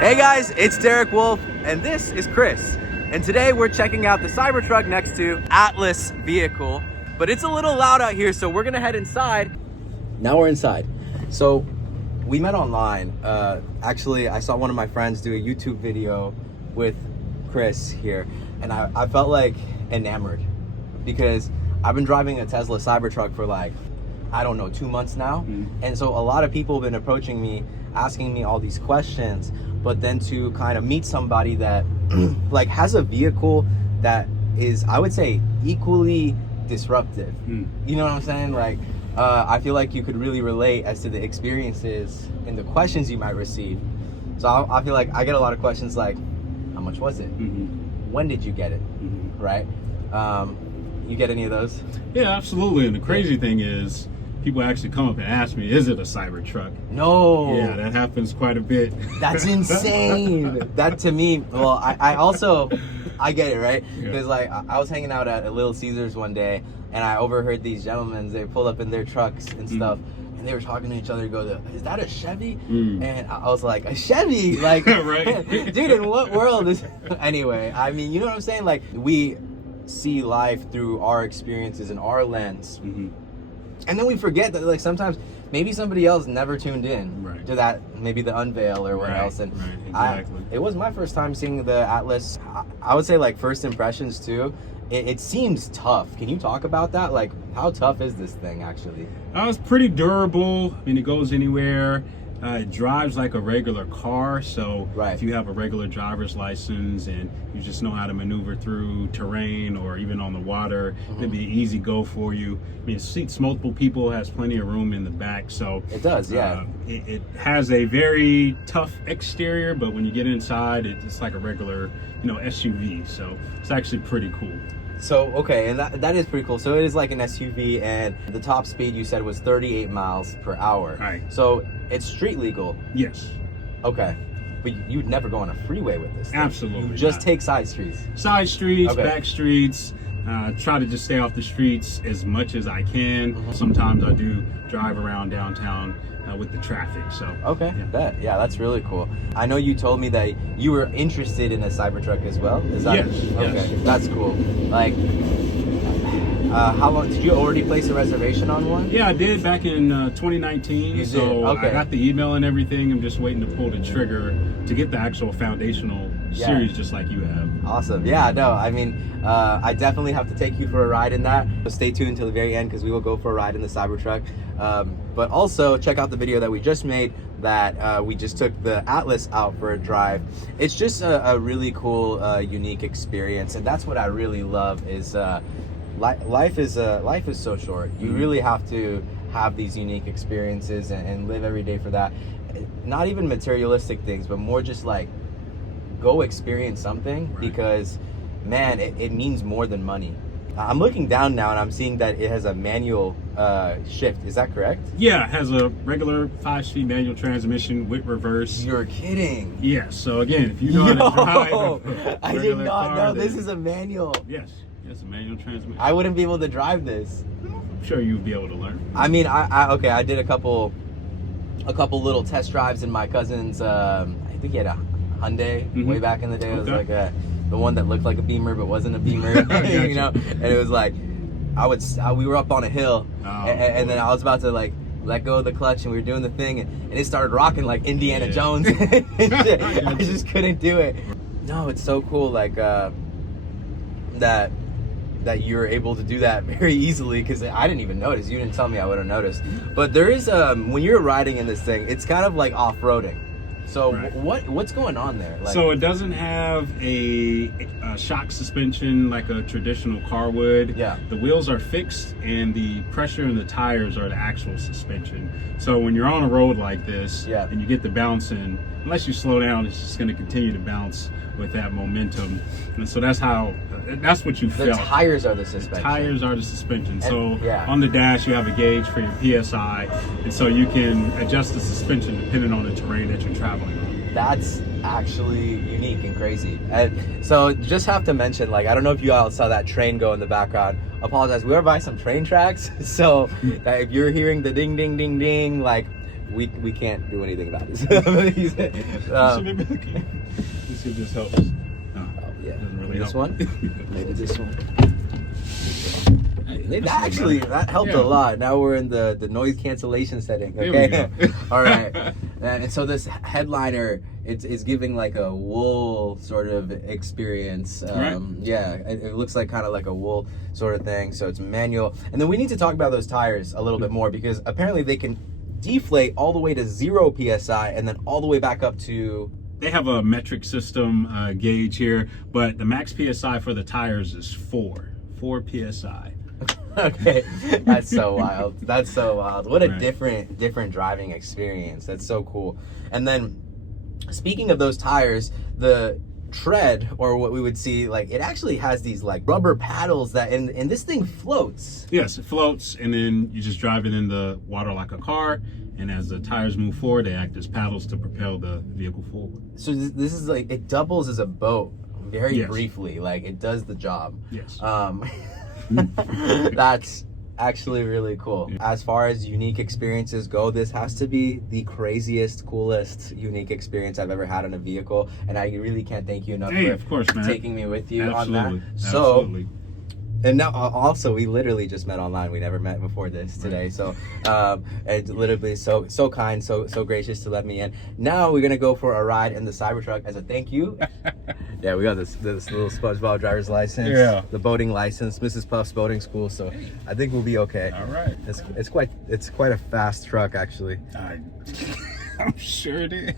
Hey guys, it's Derek Wolf, and this is Chris. And today we're checking out the Cybertruck next to Atlas vehicle, but it's a little loud out here, so we're gonna head inside. Now we're inside. So we met online. Actually, I saw one of my friends do a YouTube video with Chris here, and I felt like enamored because I've been driving a Tesla Cybertruck for like, I don't know, 2 months now. And so a lot of people have been approaching me, asking me all these questions, but then to kind of meet somebody that like has a vehicle that is, I would say, equally disruptive. You know what I'm saying? Like, I feel like you could really relate as to the experiences and the questions you might receive. So I feel like I get a lot of questions like, how much was it? When did you get it? Right? You get any of those? Yeah, absolutely. And the crazy thing is, people actually come up and ask me, is it a Cybertruck? No. Yeah, that happens quite a bit. That's insane. That to me, well, I also, I get it, right? Because like I was hanging out at Little Caesars one day and I overheard these gentlemen, they pulled up in their trucks and stuff and they were talking to each other, go, is that a Chevy? And I was like, a Chevy? Like, right. Dude, in what world is, anyway, I mean, you know what I'm saying? Like, we see life through our experiences and our lens. And then we forget that, like, sometimes maybe somebody else never tuned in to that, maybe the unveil or what else. And exactly. It was my first time seeing the Atlas. I would say, like, first impressions too. It seems tough. Can you talk about that? Like, how tough is this thing actually? It's pretty durable. I mean, it goes anywhere. It drives like a regular car, so if you have a regular driver's license and you just know how to maneuver through terrain or even on the water, it'd be an easy go for you. I mean, it seats multiple people, has plenty of room in the back, so it does. It has a very tough exterior, but when you get inside, it's like a regular, SUV. So it's actually pretty cool. So, okay, and that is pretty cool. So it is like an SUV, and the top speed you said was 38 miles per hour. Right. So it's street legal. Yes. Okay. But you'd never go on a freeway with this thing. Absolutely. You just take side streets. Side streets, back streets. Try to just stay off the streets as much as I can. Sometimes I do drive around downtown with the traffic. So yeah, that's really cool. I know you told me that you were interested in a Cybertruck as well. Is that yes. That's cool. Like, how long did you already place a reservation on one? Yeah, I did back in 2019. You so did? Okay. I got the email and everything. I'm just waiting to pull the trigger to get the actual foundational series, just like you have. Awesome. Yeah, no, I mean, I definitely have to take you for a ride in that. So stay tuned until the very end because we will go for a ride in the Cybertruck. But also check out the video that we just made that we just took the Atlas out for a drive. It's just a really cool, unique experience. And that's what I really love is life is so short. You really have to have these unique experiences and live every day for that. Not even materialistic things, but more just like go experience something because, man, it means more than money. I'm looking down now and I'm seeing that it has a manual shift. Is that correct? Yeah, it has a regular 5-speed manual transmission with reverse. You're kidding. Yes. So again, if you know how to drive I did not know this is a manual. Yes, it's a manual transmission. I wouldn't be able to drive this. I'm sure you'd be able to learn. I mean, I did a couple little test drives in my cousin's. I think he had a Hyundai way back in the day. It was like the one that looked like a Beamer but wasn't a Beamer, you know. And it was like we were up on a hill, and then I was about to like let go of the clutch, and we were doing the thing, and it started rocking like Indiana Jones. I just couldn't do it. No, it's so cool, like that you're able to do that very easily because I didn't even notice. You didn't tell me, I would have noticed. But there is when you're riding in this thing, it's kind of like off-roading. So what's going on there? Like, so it doesn't have a shock suspension like a traditional car would. Yeah. The wheels are fixed and the pressure in the tires are the actual suspension. So when you're on a road like this and you get the bouncing, unless you slow down, it's just going to continue to bounce with that momentum. And so that's what you felt. The tires are the suspension. The tires are the suspension. So on the dash, you have a gauge for your PSI. And so you can adjust the suspension depending on the terrain that you're traveling on. That's actually unique and crazy. And so just have to mention, like, I don't know if you all saw that train go in the background. Apologize. We are by some train tracks. So if you're hearing the ding, ding, ding, ding, like, we can't do anything about this. Let's see if this helps. Oh yeah, doesn't really this help. one, maybe this one. That helped a lot. Now we're in the noise cancellation setting. Okay, all right. And so this headliner, it's giving like a wool sort of experience. Yeah, it looks like kind of like a wool sort of thing. So it's manual. And then we need to talk about those tires a little bit more, because apparently they can deflate all the way to 0 psi and then all the way back up to. They have a metric system gauge here, but the max psi for the tires is 4 psi. Okay, that's so wild. That's so wild. What a different driving experience. That's so cool. And then, speaking of those tires, the tread, or what we would see, like, it actually has these like rubber paddles that, and this thing floats. Yes, it floats, and then you just drive it in the water like a car. And as the tires move forward, they act as paddles to propel the vehicle forward. So this is like, it doubles as a boat very briefly. Like, it does the job. Yes. That's actually really cool. As far as unique experiences go, this has to be the craziest, coolest, unique experience I've ever had on a vehicle, and I really can't thank you enough for taking me with you on that. Absolutely. And now also, we literally just met online. We never met before this today. So it's literally so kind, so gracious to let me in. Now we're gonna go for a ride in the Cybertruck as a thank you. Yeah, we got this little SpongeBob driver's license. Yeah. The boating license, Mrs. Puff's boating school. So I think we'll be okay. All right. It's quite a fast truck, actually. I'm sure it is.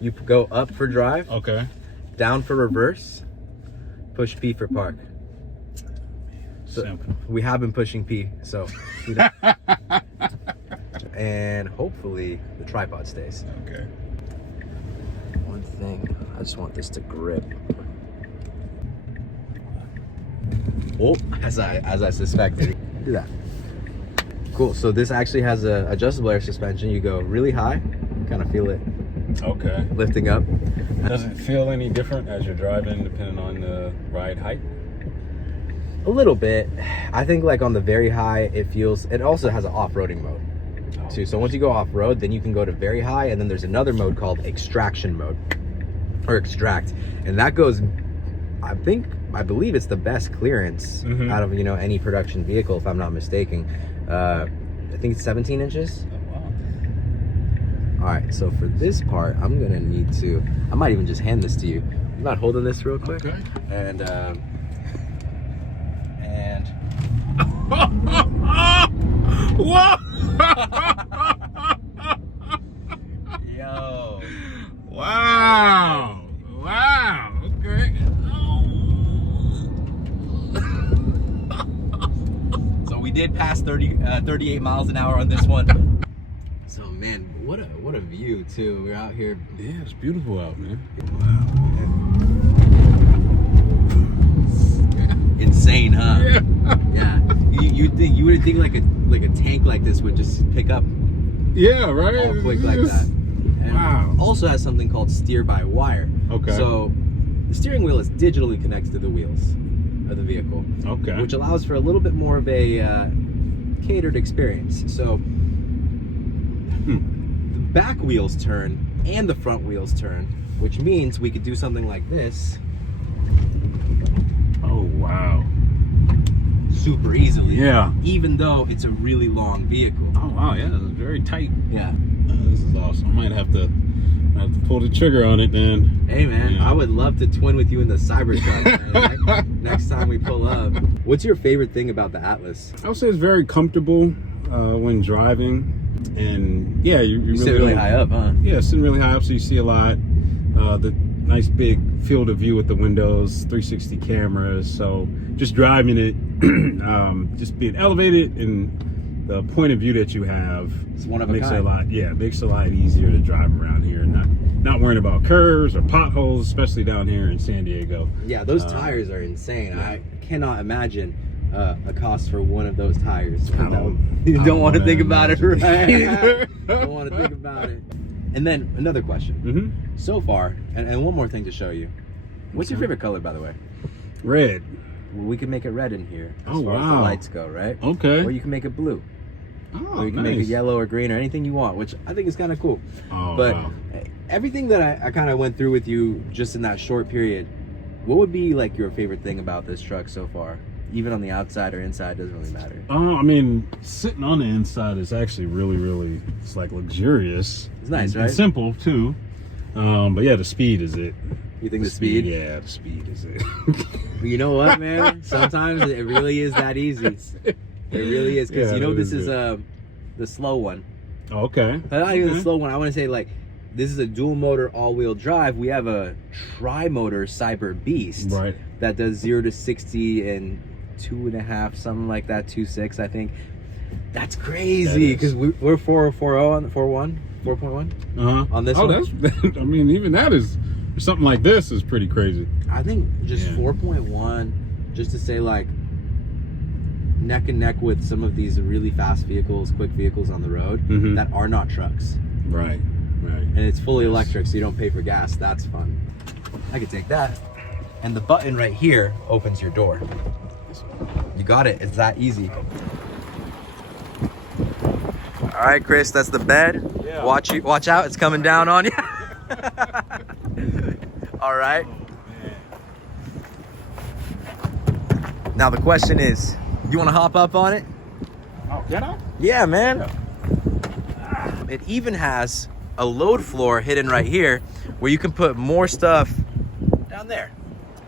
You go up for drive. Okay. Down for reverse. Push P for park. So we have been pushing P, so and hopefully the tripod stays. Okay. One thing, I just want this to grip. Oh, as I suspected. Do that. Cool. So this actually has a adjustable air suspension. You go really high, kind of feel it. Okay. Lifting up. Does it feel any different as you're driving, depending on the ride height? A little bit. I think like on the very high, it also has an off-roading mode too. So once you go off-road, then you can go to very high, and then there's another mode called extraction mode, or extract. And that goes, I believe it's the best clearance out of, any production vehicle, if I'm not mistaken. I think it's 17 inches. Oh, wow. All right, so for this part, I might even just hand this to you. I'm not holding this real quick. Okay. And whoa! Yo! Wow! Okay. So we did pass 38 miles an hour on this one. So man, what a view too. We're out here. Yeah, it's beautiful out, man. Insane, huh? Yeah. Yeah. You would think like a tank like this would just pick up. Yeah, right. All quick like that. And wow. Also has something called steer by wire. Okay. So the steering wheel is digitally connected to the wheels of the vehicle. Okay. Which allows for a little bit more of a catered experience. So the back wheels turn and the front wheels turn, which means we could do something like this. Oh, wow. Super easily. Yeah. Even though it's a really long vehicle. Oh, wow. Yeah, it's very tight. Yeah. This is awesome. I might have to pull the trigger on it then. Hey, man. Yeah. I would love to twin with you in the Cybertruck next time we pull up. What's your favorite thing about the Atlas? I would say it's very comfortable when driving. And yeah, you sit really high up, huh? Yeah, sitting really high up, so you see a lot. The nice big field of view with the windows, 360 cameras. So just driving it, just being elevated, and the point of view that you have makes it a lot easier to drive around here, and not worrying about curves or potholes, especially down here in San Diego. Yeah, those tires are insane. Yeah. I cannot imagine a cost for one of those tires. You don't want to think about it, right? Don't want to think about it. And then another question. So far, and one more thing to show you. What's your favorite color, by the way? Red. Well, we can make it red in here as far as the lights go, right? Okay. Or you can make it blue. Oh, or you can make it yellow or green or anything you want, which I think is kind of cool. Oh, but wow. everything that I kind of went through with you just in that short period, what would be like your favorite thing about this truck so far? Even on the outside or inside, doesn't really matter. I mean, sitting on the inside is actually really, it's like luxurious. It's nice, right? And simple too. But yeah, the speed is it. You think the speed? Yeah, the speed is it. You know what, man? Sometimes it really is that easy. It really is, because this is the slow one. Oh, okay. Not even the slow one. I want to say, like, this is a dual motor all-wheel drive. We have a tri-motor Cyber Beast, right, that does 0 to 60 in 2.5, something like that, 2.6, I think. That's crazy, because we're 4.0 on the 4.1 on this one. That's, I mean, even that is, something like this is pretty crazy. I think just 4.1, just to say, like, neck and neck with some of these really fast vehicles, quick vehicles on the road that are not trucks. Right. And it's fully electric, so you don't pay for gas. That's fun. I could take that. And the button right here opens your door. You got it. It's that easy. All right, Chris, that's the bed. Yeah. Watch out. It's coming down on you. All right. Now the question is, you want to hop up on it? Oh, can I? Yeah, man. It even has a load floor hidden right here where you can put more stuff down there.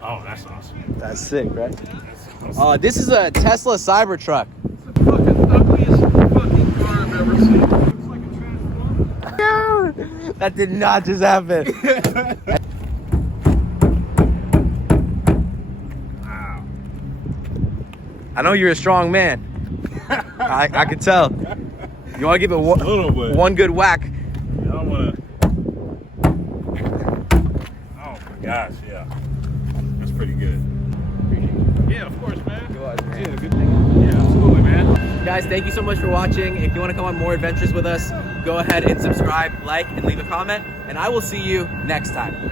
Oh, that's awesome. That's sick, right? That's awesome. This is a Tesla Cybertruck. It's the fucking ugliest fucking car I've ever seen. It looks like a transformer. That did not just happen. Wow. I know you're a strong man. I could tell. You want to give it one good whack? Yeah, I want to. Oh my gosh, yeah. That's pretty good. Yeah, of course, man. Yeah, good thing. Yeah, absolutely, man. Guys, thank you so much for watching. If you want to come on more adventures with us, go ahead and subscribe, like, and leave a comment. And I will see you next time.